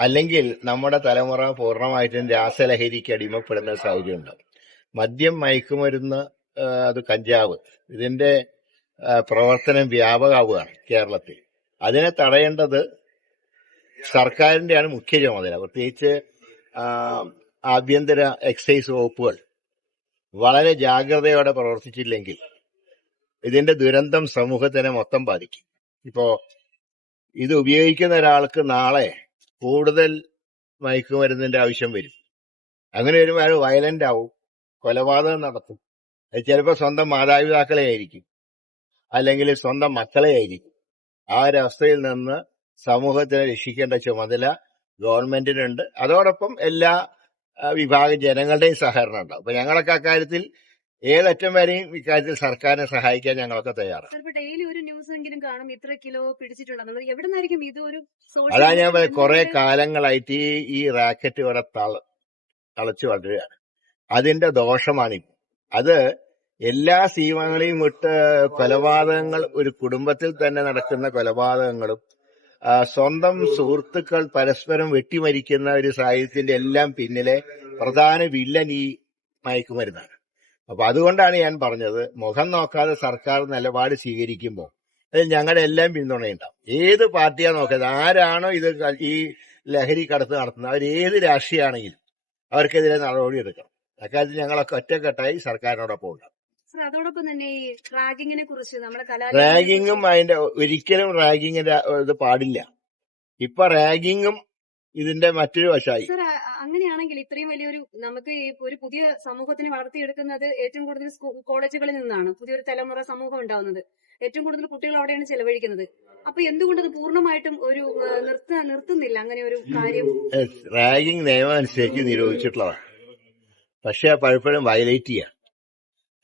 അല്ലെങ്കിൽ നമ്മുടെ തലമുറ പൂർണമായിട്ടും രാസലഹരിക്ക് അടിമപ്പെടുന്ന സാഹചര്യം ഉണ്ടാവും മദ്യം മയക്കുമരുന്ന് അത് കഞ്ചാവ് ഇതിന്റെ പ്രവർത്തനം വ്യാപകമാവുകയാണ് കേരളത്തിൽ. അതിനെ തടയേണ്ടത് സർക്കാരിന്റെയാണ് മുഖ്യ ചുമതല. പ്രത്യേകിച്ച് ആഭ്യന്തര എക്സൈസ് വകുപ്പുകൾ വളരെ ജാഗ്രതയോടെ പ്രവർത്തിച്ചില്ലെങ്കിൽ ഇതിന്റെ ദുരന്തം സമൂഹത്തിനെ മൊത്തം ബാധിക്കും. ഇപ്പോ ഇത് ഉപയോഗിക്കുന്ന ഒരാൾക്ക് നാളെ കൂടുതൽ മയക്കുമരുന്നിന്റെ ആവശ്യം വരും. അങ്ങനെ വരുമ്പോൾ അയാൾ വയലന്റ് ആവും കൊലപാതകം നടത്തും. അത് ചിലപ്പോൾ സ്വന്തം മാതാപിതാക്കളെ ആയിരിക്കും. അല്ലെങ്കിൽ സ്വന്തം മക്കളെ ആയിരിക്കും. ആ ഒരവസ്ഥയിൽ നിന്ന് സമൂഹത്തിനെ രക്ഷിക്കേണ്ട ചുമതല ഗവൺമെന്റിനുണ്ട്. അതോടൊപ്പം എല്ലാ വിഭാഗ ജനങ്ങളുടെയും സഹകരണം ഉണ്ടാവും. അപ്പൊ ഞങ്ങളൊക്കെ അക്കാര്യത്തിൽ ഏതറ്റം വരെയും ഇക്കാര്യത്തിൽ സർക്കാരിനെ സഹായിക്കാൻ ഞങ്ങളൊക്കെ തയ്യാറാണ്. ഡെയിലി ഒരു ന്യൂസ് എങ്കിലും കാണും ഇത്ര കിലോ എവിടുന്നായിരിക്കും ഇത് ഒരു അതാ ഞാൻ കുറെ കാലങ്ങളായിട്ട് ഈ ഈ റാക്കറ്റ് ഇവിടെ തള തളച്ചു വളരുകയാണ്. അതിന്റെ ദോഷമാണ് അത് എല്ലാ സീമകളെയും വിട്ട് കൊലപാതകങ്ങൾ ഒരു കുടുംബത്തിൽ തന്നെ നടക്കുന്ന കൊലപാതകങ്ങളും സ്വന്തം സുഹൃത്തുക്കൾ പരസ്പരം വെട്ടിമരിക്കുന്ന ഒരു സാഹചര്യത്തിന്റെ എല്ലാം പിന്നിലെ പ്രധാന വില്ലൻ ഈ മയക്കുമരുന്നാണ്. അപ്പൊ അതുകൊണ്ടാണ് ഞാൻ പറഞ്ഞത് മുഖം നോക്കാതെ സർക്കാർ നിലപാട് സ്വീകരിക്കുമ്പോൾ അതിൽ ഞങ്ങളുടെ എല്ലാം പിന്തുണയുണ്ടാവും. ഏത് പാർട്ടിയാ നോക്കുന്നത് ആരാണോ ഇത് ഈ ലഹരി കടത്ത് നടത്തുന്നത്? അവർ ഏത് രാഷ്ട്രീയമാണെങ്കിലും അവർക്കെതിരെ നടപടി എടുക്കണം. അക്കാര്യത്തിൽ ഞങ്ങളൊക്കെ ഒറ്റക്കെട്ടായി സർക്കാരിനോടൊപ്പം ഉണ്ടാവും. അതോടൊപ്പം തന്നെ ഈ റാഗിങ്ങിനെ കുറിച്ച് നമ്മുടെ റാഗിങ്ങും അതിന്റെ ഒരിക്കലും റാഗിങ്ങിന്റെ ഇത് പാടില്ല. ഇപ്പൊ റാഗിങ്ങും ഇതിന്റെ മറ്റൊരു വശമായി അങ്ങനെയാണെങ്കിൽ ഇത്രയും വലിയൊരു നമുക്ക് ഒരു പുതിയ സമൂഹത്തിന് വളർത്തിയെടുക്കുന്നത് ഏറ്റവും കൂടുതൽ കോളേജുകളിൽ നിന്നാണ്. പുതിയൊരു തലമുറ സമൂഹം ഉണ്ടാവുന്നത്. ഏറ്റവും കൂടുതൽ കുട്ടികൾ അവിടെയാണ് ചെലവഴിക്കുന്നത്. അപ്പൊ എന്തുകൊണ്ട് അത് പൂർണമായിട്ടും ഒരു നിർത്ത നിർത്തുന്നില്ല? അങ്ങനെ ഒരു കാര്യം. റാഗിംഗ് നിയമം അനുസരിച്ച് നിരോധിച്ചിട്ടുള്ളതാണ്. പക്ഷെ പലപ്പോഴും വയലേറ്റ് ചെയ്യാം.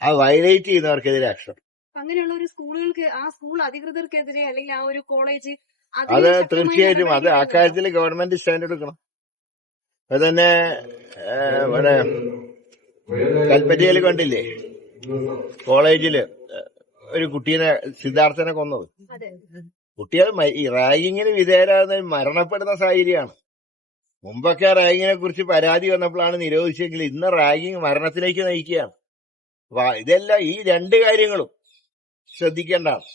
ആ വയലേറ്റ് ചെയ്യുന്നവർക്കെതിരെ ആക്ഷൻ അപ്പൊ അങ്ങനെയുള്ള ഒരു സ്കൂളുകൾക്ക് ആ സ്കൂൾ അധികൃതർക്കെതിരെ അല്ലെങ്കിൽ ആ ഒരു കോളേജ് അത് തീർച്ചയായിട്ടും അത് അക്കാര്യത്തിൽ ഗവൺമെന്റ് സ്റ്റാൻഡ് എടുക്കണം. അത് തന്നെ ഇവിടെ കൽപ്പറ്റയിൽ കണ്ടില്ലേ? കോളേജിൽ ഒരു കുട്ടീനെ സിദ്ധാർത്ഥനെ കൊന്നത്. കുട്ടികൾ റാഗിങ്ങിന് വിധേയരാകുന്ന മരണപ്പെടുന്ന സാഹചര്യമാണ്. മുമ്പൊക്കെ റാഗിങ്ങിനെ കുറിച്ച് പരാതി വന്നപ്പോഴാണ് നിരോധിച്ചെങ്കിൽ ഇന്ന് റാഗിങ് മരണത്തിലേക്ക് നയിക്കുകയാണ്. ഇതെല്ലാം ഈ രണ്ട് കാര്യങ്ങളും ശ്രദ്ധിക്കേണ്ടതാണ്.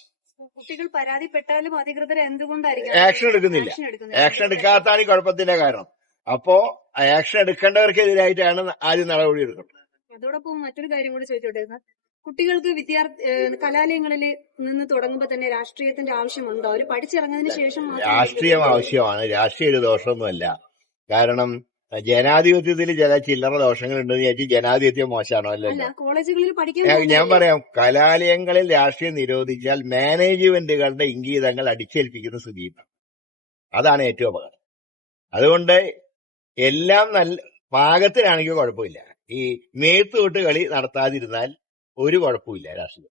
കുട്ടികൾ പരാതിപ്പെട്ടാലും അധികൃതർ എന്തുകൊണ്ടായിരിക്കും ആക്ഷൻ എടുക്കുന്നില്ല. ആക്ഷൻ എടുക്കാത്താണ് ഈ കുഴപ്പത്തിന്റെ കാരണം. അപ്പോ ആക്ഷൻ എടുക്കേണ്ടവർക്കെതിരായിട്ടാണ് ആദ്യം നടപടി എടുക്കുന്നത്. അതോടൊപ്പം മറ്റൊരു കാര്യം കൂടി ചോദിച്ചോട്ടെ. കുട്ടികൾക്ക് വിദ്യാർത്ഥി കലാലയങ്ങളിൽ നിന്ന് തുടങ്ങുമ്പോൾ തന്നെ രാഷ്ട്രീയത്തിന്റെ ആവശ്യമുണ്ടോ? അവർ പഠിച്ചിറങ്ങുന്നതിന് ശേഷം രാഷ്ട്രീയം ആവശ്യമാണ്. രാഷ്ട്രീയ ഒരു ദോഷമൊന്നുമല്ല. കാരണം ജനാധിപത്യത്തിൽ ചില ചില്ലറ ദോഷങ്ങളുണ്ടെന്ന് വിചാരിച്ച് ജനാധിപത്യം മോശമാണോ അല്ല അല്ലല്ലോ കോളേജുകളിൽ പഠിക്കാൻ ഞാൻ- പറയാം കലാലയങ്ങളിൽ രാഷ്ട്രീയം നിരോധിച്ചാൽ മാനേജ്മെന്റുകളുടെ ഇംഗീതങ്ങൾ അടിച്ചേൽപ്പിക്കുന്ന സ്ഥിതിയുണ്ട് അതാണ് ഏറ്റവും അപകടം. അതുകൊണ്ട് എല്ലാം നല്ല പാകത്തിനാണെങ്കിൽ കുഴപ്പമില്ല. ഈ മേത്ത് തൊട്ട് കളി നടത്താതിരുന്നാൽ ഒരു കുഴപ്പമില്ല രാഷ്ട്രീയം.